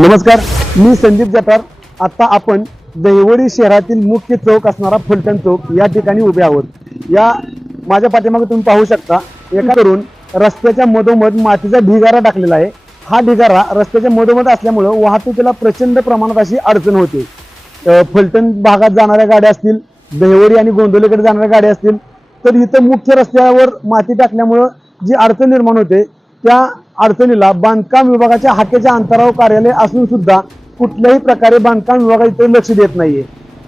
नमस्कार, मी संदीप जठार। आता आपण दहिवडी शहरातील मुख्य चौक असणारा फलटण चौक या ठिकाणी उभे आहोत। या माझ्या पाठीमागे तुम्ही पाहू शकता, एका करून रस्त्याच्या मधोमध मातीचा ढिगारा टाकलेला आहे। हा ढिगारा रस्त्याच्या मधोमध असल्यामुळे वाहतुकीला प्रचंड प्रमाणात अशी अडचण होते। फलटण भागात जाणाऱ्या गाड्या असतील, दहिवडी आणि गोंदवलेकडे जाणाऱ्या गाड्या असतील, तर इथं मुख्य रस्त्यावर माती टाकल्यामुळे जी अडचण निर्माण होते, त्या अडचणीला बांधकाम विभागाच्या हाकेच्या अंतरावर कार्यालय असून सुद्धा कुठल्याही प्रकारे बांधकाम विभाग इथे लक्ष देत नाहीये।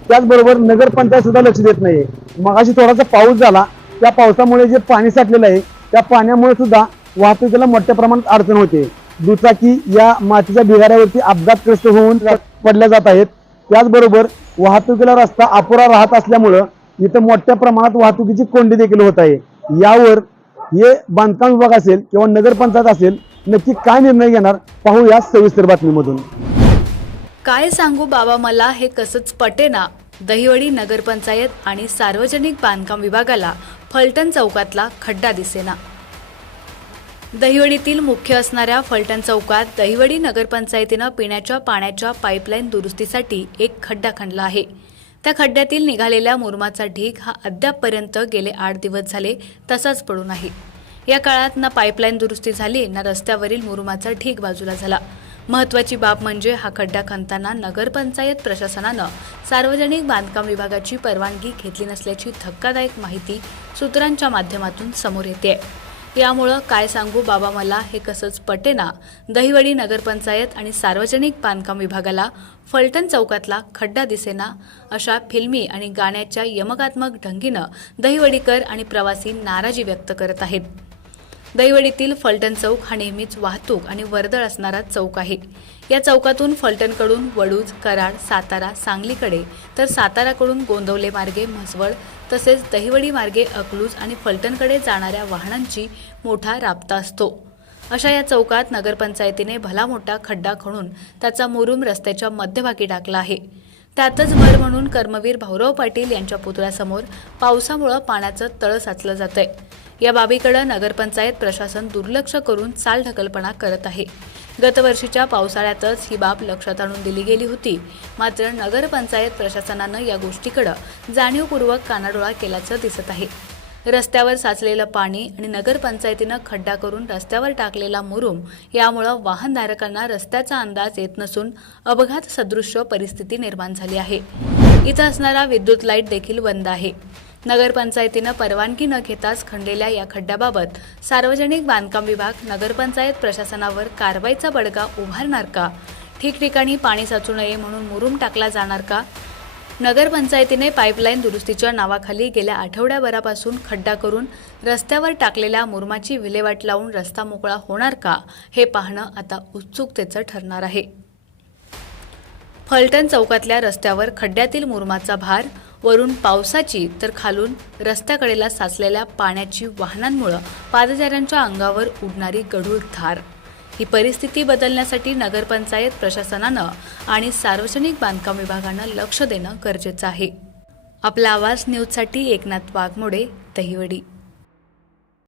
त्याचबरोबर नगरपंचायत सुद्धा लक्ष देत नाहीये। मगाशी थोडासा पाऊस झाला, त्या पावसामुळे जे पाणी साठलेलं आहे, त्या पाण्यामुळे सुद्धा वाहतुकीला मोठ्या प्रमाणात अडचण होते। दुचाकी या मातीच्या ढिगाऱ्यावरती अपघातग्रस्त होऊन पडल्या जात आहेत। त्याचबरोबर वाहतुकीला रस्ता अपुरा राहत असल्यामुळे इथं मोठ्या प्रमाणात वाहतुकीची कोंडी देखील होत आहे। यावर हे बांधकाम विभाग असेल किंवा नगरपंचायत असेल नक्की काय निर्णय घेणार, पाहूया सविस्तर बातमीमधून। काय सांगू बाबा, मला हे कसंच पटेना। दहिवडी नगरपंचायत आणि सार्वजनिक बांधकाम विभागाला फलटण चौकातला खड्डा दिसेना। दहिवडीतील मुख्य असणाऱ्या फलटण चौकात दहिवडी नगरपंचायतीनं पिण्याच्या पाण्याच्या पाईपलाईन दुरुस्तीसाठी एक खड्डा खणला आहे। त्या खड्ड्यातील निघालेल्या मुरुमाचा ढीग हा अद्यापपर्यंत गेले 8 दिवस झाले तसाच पडून आहे। या काळात ना पाईपलाईन दुरुस्ती झाली, ना रस्त्यावरील मुरुमाचा ढीग बाजूला झाला। महत्त्वाची बाब म्हणजे हा खड्डा खणताना नगरपंचायत प्रशासनानं सार्वजनिक बांधकाम विभागाची परवानगी घेतली नसल्याची धक्कादायक माहिती सूत्रांच्या माध्यमातून समोर येते। यामुळं काय सांगू बाबा, मला हे कसंच पटेना। दहिवडी नगरपंचायत आणि सार्वजनिक बांधकाम विभागाला फलटण चौकातला खड्डा दिसेना, अशा फिल्मी आणि गाण्याच्या यमकात्मक ढंगीनं दहिवडीकर आणि प्रवासी नाराजी व्यक्त करत आहेत। दहिवडीतील फलटण चौक हा नेहमीच वाहतूक आणि वर्दळ असणारा चौक आहे। या चौकातून फलटणकडून वडूज, कराड, सातारा, सांगलीकडे, तर साताराकडून गोंदवले मार्गे म्हसवड तसेच दहिवडी मार्गे अकलूज आणि फलटणकडे जाणाऱ्या वाहनांची मोठा राबता असतो। अशा या चौकात नगरपंचायतीने भला मोठा खड्डा खणून त्याचा मुरुम रस्त्याच्या मध्यभागी टाकला आहे। त्यातच भर म्हणून कर्मवीर भाऊराव पाटील यांच्या पुतळ्यासमोर पावसामुळे पाण्याचं तळ साचलं जातंय। या बाबीकडे नगरपंचायत प्रशासन दुर्लक्ष करून चालढकलपणा करत आहे। गतवर्षीच्या पावसाळ्यातच ही बाब लक्षात आणून दिली गेली होती, मात्र नगरपंचायत प्रशासनानं या गोष्टीकडे जाणीवपूर्वक कानाडोळा केल्याचं दिसत आहे। रस्त्यावर साचलेलं पाणी आणि नगरपंचायतीनं खड्डा करून रस्त्यावर टाकलेला मुरुम यामुळे वाहनधारकांना रस्त्याचा अंदाज येत नसून अपघात सदृश्य परिस्थिती निर्माण झाली आहे। इथं असणारा विद्युत लाईट देखील बंद आहे। नगरपंचायतीनं परवानगी न घेताच खणलेल्या या खड्ड्याबाबत सार्वजनिक बांधकाम विभाग नगरपंचायत प्रशासनावर कारवाईचा बडगा उभारणार का? ठिकठिकाणी पाणी साचू नये म्हणून मुरुम टाकला जाणार का? नगरपंचायतीने पाईपलाईन दुरुस्तीच्या नावाखाली गेल्या आठवड्याभरापासून खड्डा करून रस्त्यावर टाकलेल्या मुरुमाची विल्हेवाट लावून रस्ता मोकळा होणार का, हे पाहणं आता उत्सुकतेचं ठरणार आहे। फलटण चौकातल्या रस्त्यावर खड्ड्यातील मुरुमाचा भार, वरून पावसाची तर खालून रस्त्याकडेला साचलेल्या पाण्याची वाहनांमुळे पादचाऱ्यांच्या अंगावर उडणारी गढूळ धार, ही परिस्थिती बदलण्यासाठी नगरपंचायत प्रशासनानं आणि सार्वजनिक बांधकाम विभागानं लक्ष देणं गरजेचं आहे। आपला आवाज न्यूजसाठी एकनाथ वाघमोडे, दहिवडी।